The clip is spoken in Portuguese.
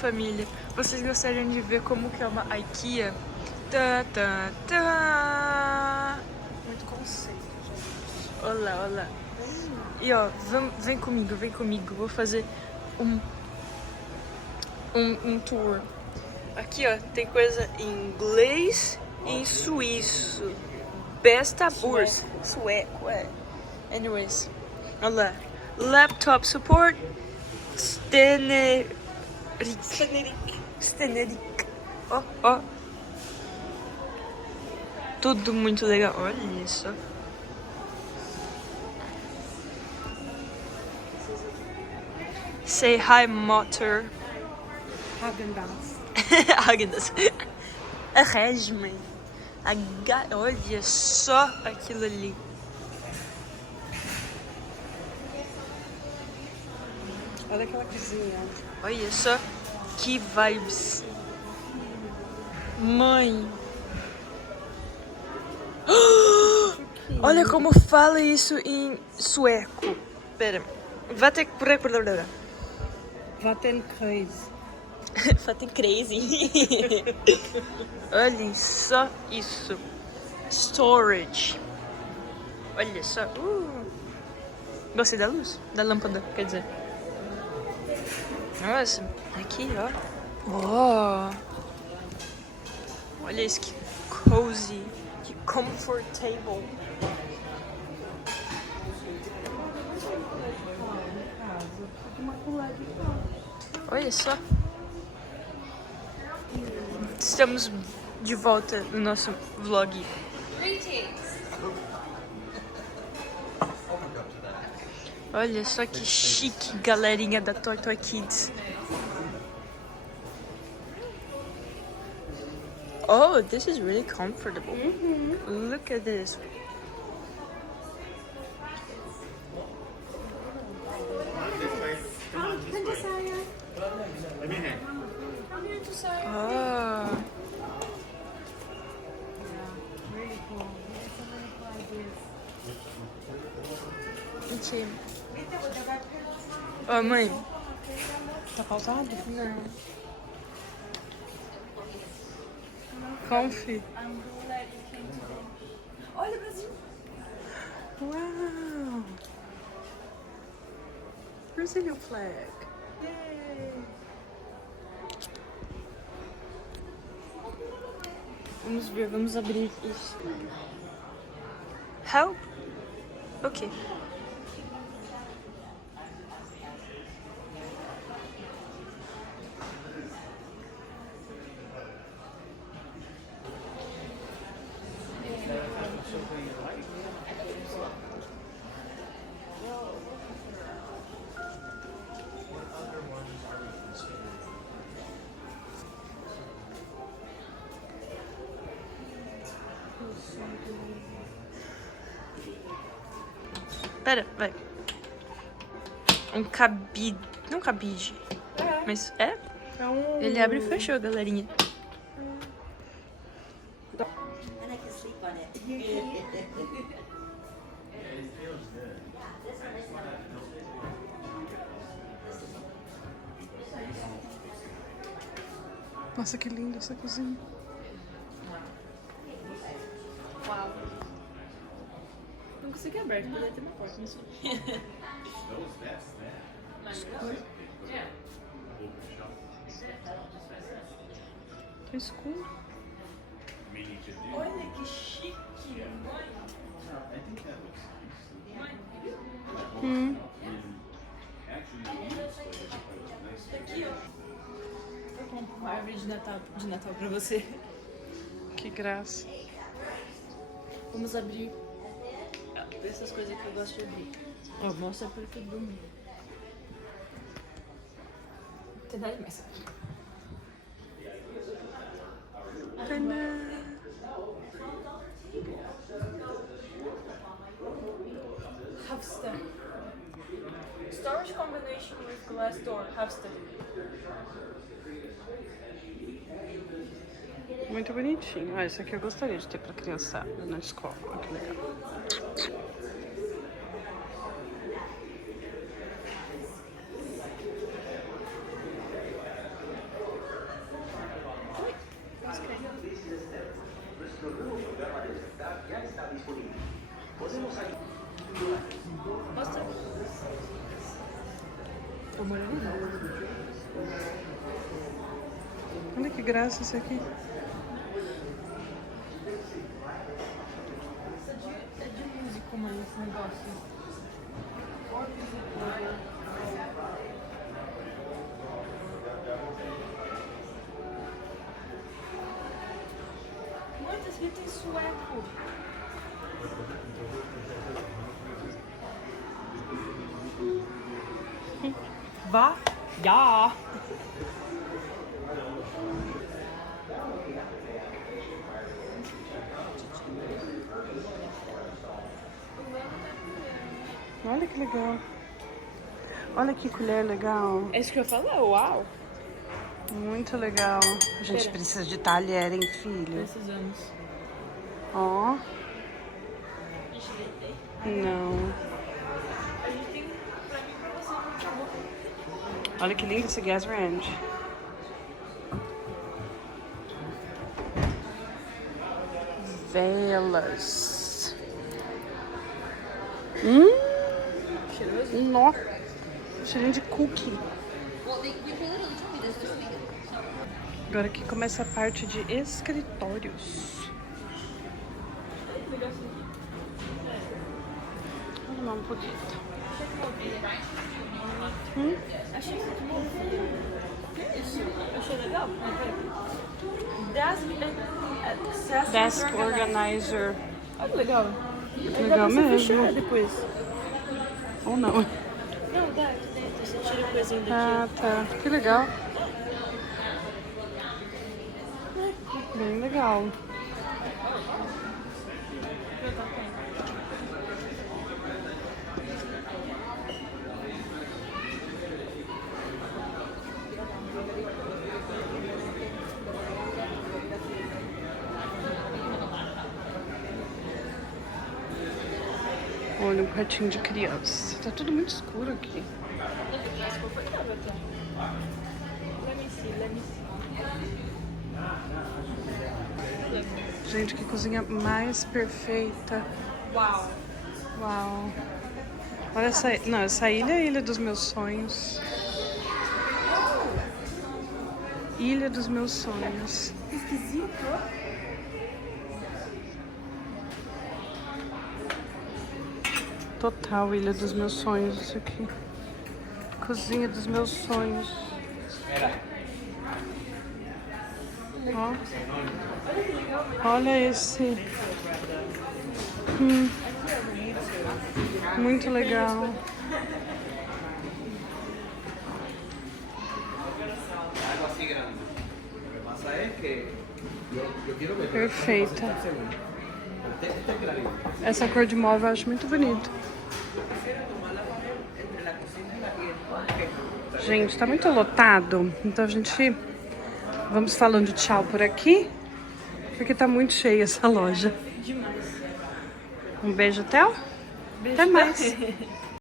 Família, vocês gostariam de ver como que é uma Ikea? Tá, tá, tá. Muito conceito, gente. Olá, olá. E ó, vem comigo. Vou fazer um tour. Aqui ó, tem coisa em inglês e em suíço. Besta Burs. Sueco, é. Anyways, olha lá. Laptop support. Steneric. Ó. Tudo muito legal. Olha isso. Say hi, motor. Agnes. A Resme. Olha só aquilo ali. Olha aquela cozinha. Olha só que vibes. Mãe. Olha como fala isso em sueco. Pera. Vatten crazy. Vatten crazy. Olhem só isso. Storage. Olha só. Gostei da luz? Da lâmpada, quer dizer. Nossa, aqui ó. Olha isso, que cozy, que comfortable. Olha só. Estamos de volta no nosso vlog. Olha só que chique, galerinha da Toy Kids. Oh, this is really comfortable. Look at this. Oh. Mentira. Ó, mãe. Tá pausado? Não. Comfy. Olha o Brasil. Wow. Brazilian flag. Yay. Vamos abrir isso. Help? Ok. Pera, vai. Um cabide. Não cabide. Mas é? Ele abre e fechou, galerinha. Nossa, que linda essa cozinha. Uau. Não consegui abrir, poderia ter uma porta, não sei. Tá escuro. Olha que chique, mãe. Aqui, ó. Eu compro uma árvore de Natal pra você. Que graça. Vamos abrir essas coisas que eu gosto de abrir. Ó, mostra pra todo mundo. Não tem nada mais. Havster. Storage combination with glass door. Havster. Muito bonitinho. Ah, esse aqui eu gostaria de ter pra criançada na escola. Olha que legal. Mostra. Amor, Olha que graça esse aqui. é de músico, mano, esse negócio. Muito escrito em sueco. Vá? Já! Olha que legal. Olha que colher legal. É isso que eu falo? Uau! Muito legal. A gente Espera. precisa de talher, hein, filho? Precisamos. Ó. Não. A gente tem pra mim e pra você, por favor. Olha que lindo esse gas range. Velas. Cheiroso? Nossa. Cheirinho de cookie. Agora aqui começa a parte de escritórios. Olha, uma bonita. Achei isso aqui novinho. Que isso? Achei legal. Desk organizer. Olha que legal. Legal mesmo. Fechar depois. Ou não. Não, dá aqui dentro. Você tira coisinha daqui. Ah, tá. Que legal. Bem legal. Olha, um quartinho de criança. Tá tudo muito escuro aqui. Mais confortável até. Let me see. Gente, que cozinha mais perfeita. Uau. Uau. Olha essa... Não, essa ilha é a ilha dos meus sonhos. Ilha dos meus sonhos. Esquisito. Total ilha dos meus sonhos isso aqui. Cozinha dos meus sonhos. Ó. Olha esse. Muito legal. Perfeita. Essa cor de móvel eu acho muito bonita. Gente, tá muito lotado. Então a gente... Vamos falando tchau por aqui. Porque tá muito cheia essa loja. Demais. Um beijo, Theo. Beijo. Até mais.